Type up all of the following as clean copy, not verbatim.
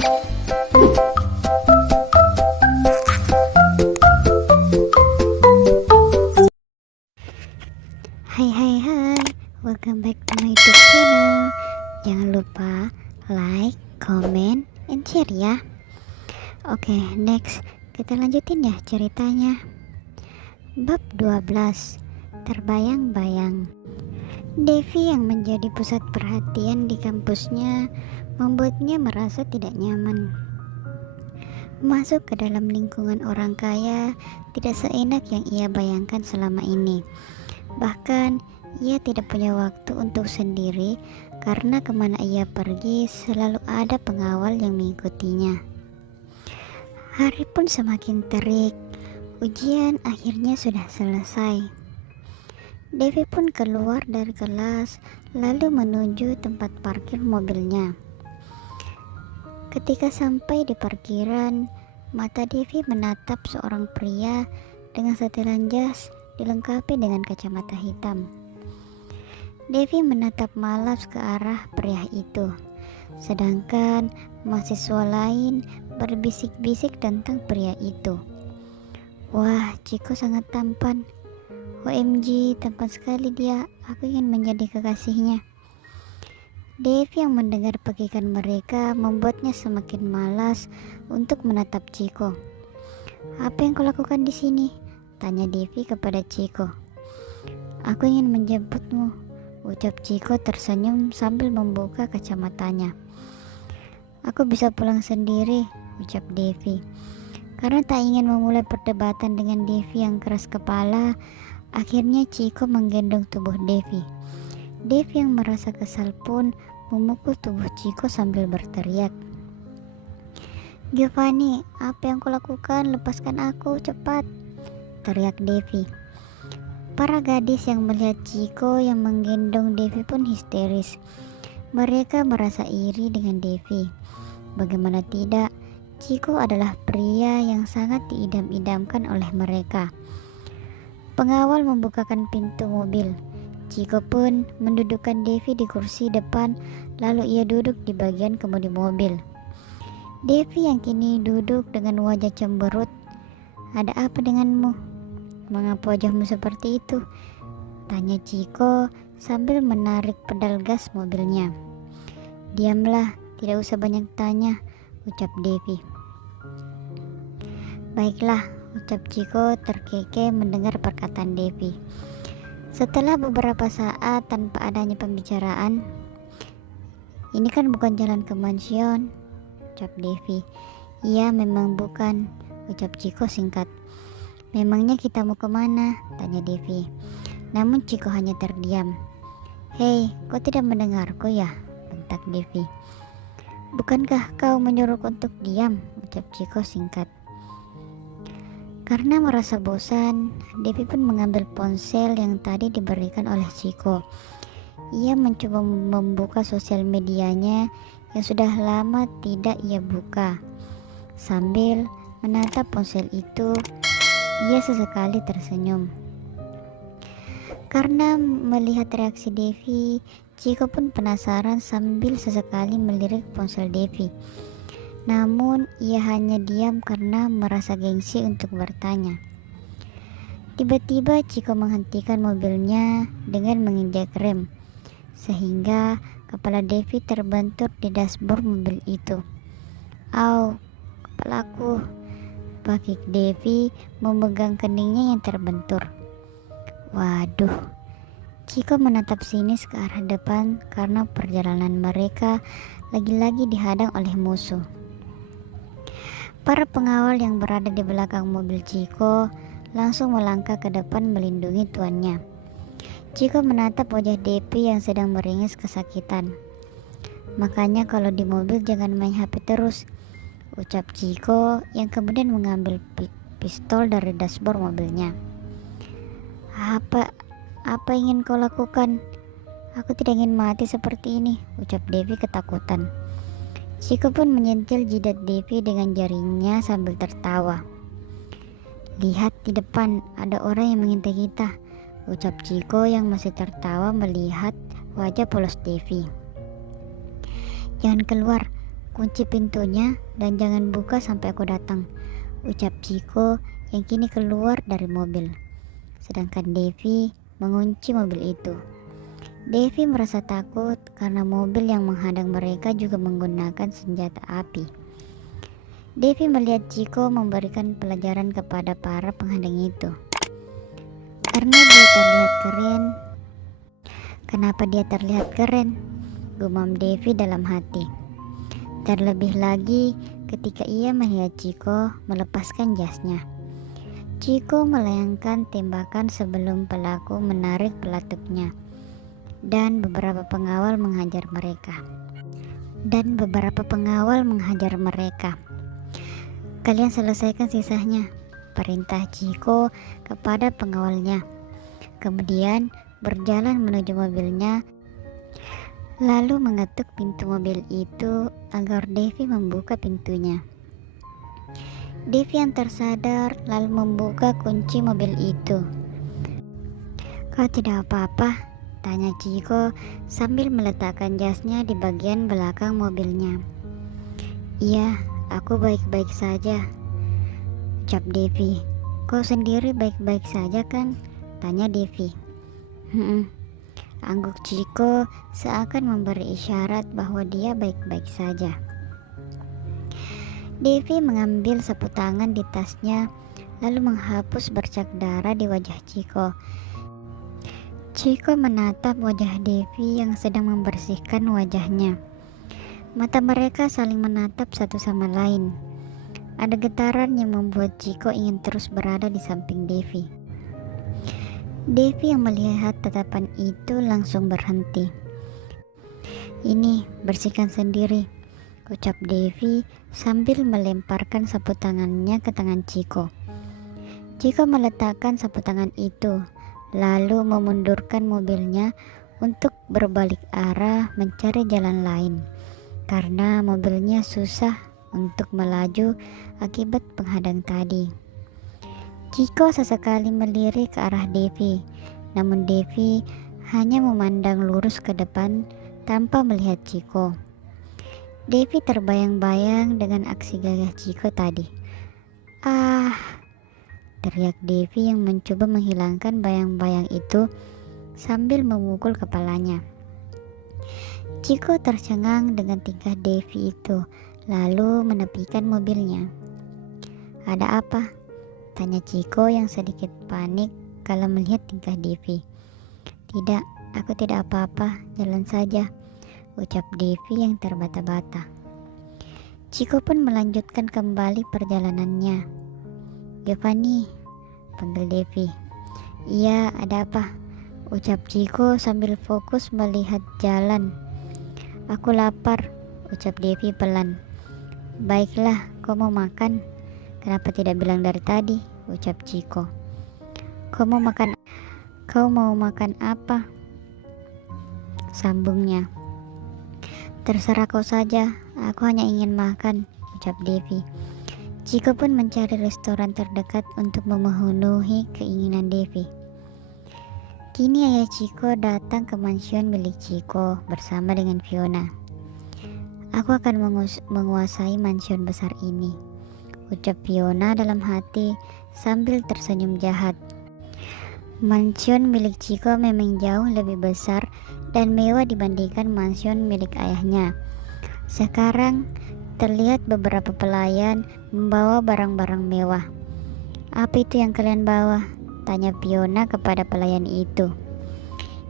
Hai, welcome back to my YouTube channel. Jangan lupa like, comment, and share ya. Oke, next kita lanjutin ya ceritanya. Bab 12, terbayang-bayang. Devi yang menjadi pusat perhatian di kampusnya membuatnya merasa tidak nyaman. Masuk ke dalam lingkungan orang kaya tidak seenak yang ia bayangkan selama ini. Bahkan ia tidak punya waktu untuk sendiri karena kemana ia pergi selalu ada pengawal yang mengikutinya. Hari pun semakin terik. Ujian akhirnya sudah selesai. Devi pun keluar dari kelas lalu menuju tempat parkir mobilnya. Ketika sampai di parkiran, mata Devi menatap seorang pria dengan setelan jas dilengkapi dengan kacamata hitam. Devi menatap malas ke arah pria itu, sedangkan mahasiswa lain berbisik-bisik tentang pria itu. Wah, Ciko sangat tampan. OMG, tampan sekali dia. Aku ingin menjadi kekasihnya. Devi yang mendengar pekikan mereka membuatnya semakin malas untuk menatap Ciko. Apa yang kau lakukan di sini? Tanya Devi kepada Ciko. Aku ingin menjemputmu, ucap Ciko tersenyum sambil membuka kacamatanya. Aku bisa pulang sendiri, ucap Devi. Karena tak ingin memulai perdebatan dengan Devi yang keras kepala, akhirnya Ciko menggendong tubuh Devi. Devi yang merasa kesal pun memukul tubuh Ciko sambil berteriak. Giovanni, apa yang kau lakukan? Lepaskan aku, cepat, teriak Devi. Para gadis yang melihat Ciko yang menggendong Devi pun histeris. Mereka merasa iri dengan Devi. Bagaimana tidak, Ciko adalah pria yang sangat diidam-idamkan oleh mereka. Pengawal membukakan pintu mobil. Ciko pun mendudukkan Devi di kursi depan, lalu ia duduk di bagian kemudi mobil. Devi yang kini duduk dengan wajah cemberut. Ada apa denganmu? Mengapa wajahmu seperti itu? Tanya Ciko sambil menarik pedal gas mobilnya. Diamlah, tidak usah banyak tanya, ucap Devi. Baiklah, ucap Ciko terkekeh mendengar perkataan Devi. Setelah beberapa saat tanpa adanya pembicaraan, ini kan bukan jalan ke mansion, ucap Devi. Iya, memang bukan, ucap Ciko singkat. Memangnya kita mau kemana? Tanya Devi. Namun Ciko hanya terdiam. Hei, kau tidak mendengarku ya? Bentak Devi. Bukankah kau menyuruhku untuk diam? Ucap Ciko singkat. Karena merasa bosan, Devi pun mengambil ponsel yang tadi diberikan oleh Ciko. Ia mencoba membuka sosial medianya yang sudah lama tidak ia buka. Sambil menatap ponsel itu, ia sesekali tersenyum. Karena melihat reaksi Devi, Ciko pun penasaran sambil sesekali melirik ponsel Devi. Namun ia hanya diam karena merasa gengsi untuk bertanya. Tiba-tiba Ciko menghentikan mobilnya dengan menginjak rem, sehingga kepala Devi terbentur di dashboard mobil itu. Au, kepalaku, pakik Devi memegang keningnya yang terbentur. Waduh, Ciko menatap sinis ke arah depan karena perjalanan mereka lagi-lagi dihadang oleh musuh. Para pengawal yang berada di belakang mobil Ciko langsung melangkah ke depan melindungi tuannya. Ciko menatap wajah Devi yang sedang meringis kesakitan. Makanya kalau di mobil jangan main HP terus, ucap Ciko yang kemudian mengambil pistol dari dashboard mobilnya. Apa ingin kau lakukan? Aku tidak ingin mati seperti ini, ucap Devi ketakutan. Ciko pun menyentil jidat Devi dengan jarinya sambil tertawa. Lihat di depan, ada orang yang mengintai kita, ucap Ciko yang masih tertawa melihat wajah polos Devi. Jangan keluar, kunci pintunya dan jangan buka sampai aku datang, ucap Chiko yang kini keluar dari mobil. Sedangkan Devi mengunci mobil itu. Devi merasa takut karena mobil yang menghadang mereka juga menggunakan senjata api. Devi melihat Chiko memberikan pelajaran kepada para penghadang itu. Karena dia terlihat keren. Kenapa dia terlihat keren? Gumam Devi dalam hati. Terlebih lagi ketika ia melihat Chiko melepaskan jasnya. Chiko melayangkan tembakan sebelum pelaku menarik pelatuknya. Dan beberapa pengawal menghajar mereka. Kalian selesaikan sisanya, perintah Chiko kepada pengawalnya. Kemudian berjalan menuju mobilnya, lalu mengetuk pintu mobil itu agar Devi membuka pintunya. Devi yang tersadar lalu membuka kunci mobil itu. Kau tidak apa-apa? Tanya Chiko sambil meletakkan jasnya di bagian belakang mobilnya. Iya, aku baik-baik saja, ucap Devi. Kau sendiri baik-baik saja kan? Tanya Devi. Angguk Chiko seakan memberi isyarat bahwa dia baik-baik saja. Devi mengambil sapu tangan di tasnya lalu menghapus bercak darah di wajah Chiko. Chiko menatap wajah Devi yang sedang membersihkan wajahnya. Mata mereka saling menatap satu sama lain. Ada getaran yang membuat Chiko ingin terus berada di samping Devi. Devi yang melihat tatapan itu langsung berhenti. Ini, bersihkan sendiri, ucap Devi sambil melemparkan sapu tangannya ke tangan Chiko. Chiko meletakkan sapu tangan itu, lalu memundurkan mobilnya untuk berbalik arah mencari jalan lain, karena mobilnya susah untuk melaju akibat penghadang tadi. Chiko sesekali melirik ke arah Devi, namun Devi hanya memandang lurus ke depan tanpa melihat Chiko. Devi terbayang-bayang dengan aksi gagah Chiko tadi. Ah, teriak Devi yang mencoba menghilangkan bayang-bayang itu sambil memukul kepalanya. Chiko tercengang dengan tingkah Devi itu, lalu menepikan mobilnya. Ada apa? Tanya Chiko yang sedikit panik kalau melihat tingkah Devi. Tidak, aku tidak apa-apa, jalan saja, ucap Devi yang terbata-bata. Chiko pun melanjutkan kembali perjalanannya. Giovanni, panggil Devi. Iya, ada apa? Ucap Chiko sambil fokus melihat jalan. Aku lapar, ucap Devi pelan. Baiklah, kau mau makan? Kenapa tidak bilang dari tadi? Ucap Chiko. Kau mau makan apa? Sambungnya. Terserah kau saja, aku hanya ingin makan, ucap Devi. Chiko pun mencari restoran terdekat untuk memenuhi keinginan Devi. Kini ayah Chiko datang ke mansion milik Chiko bersama dengan Fiona. Aku akan menguasai mansion besar ini, ucap Fiona dalam hati sambil tersenyum jahat. Mansion milik Chiko memang jauh lebih besar dan mewah dibandingkan mansion milik ayahnya. Sekarang terlihat beberapa pelayan membawa barang-barang mewah. Apa itu yang kalian bawa? Tanya Fiona kepada pelayan itu.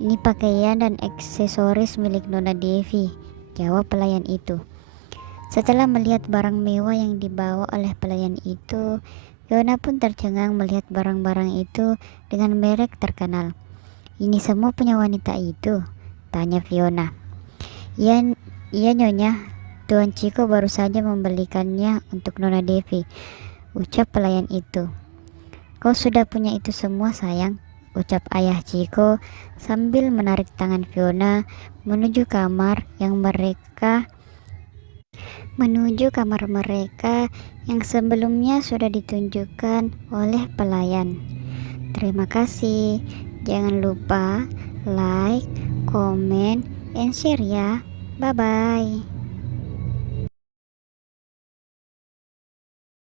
Ini pakaian dan aksesoris milik Nona Devi, jawab pelayan itu. Setelah melihat barang mewah yang dibawa oleh pelayan itu, Fiona pun tercengang melihat barang-barang itu dengan merek terkenal. Ini semua punya wanita itu? Tanya Fiona. Iya nyonya, Tuan Chiko baru saja membelikannya untuk Nona Devi, ucap pelayan itu. Kau sudah punya itu semua sayang, ucap ayah Chiko sambil menarik tangan Fiona menuju kamar mereka yang sebelumnya sudah ditunjukkan oleh pelayan. Terima kasih. Jangan lupa like, comment, and share ya. Bye bye.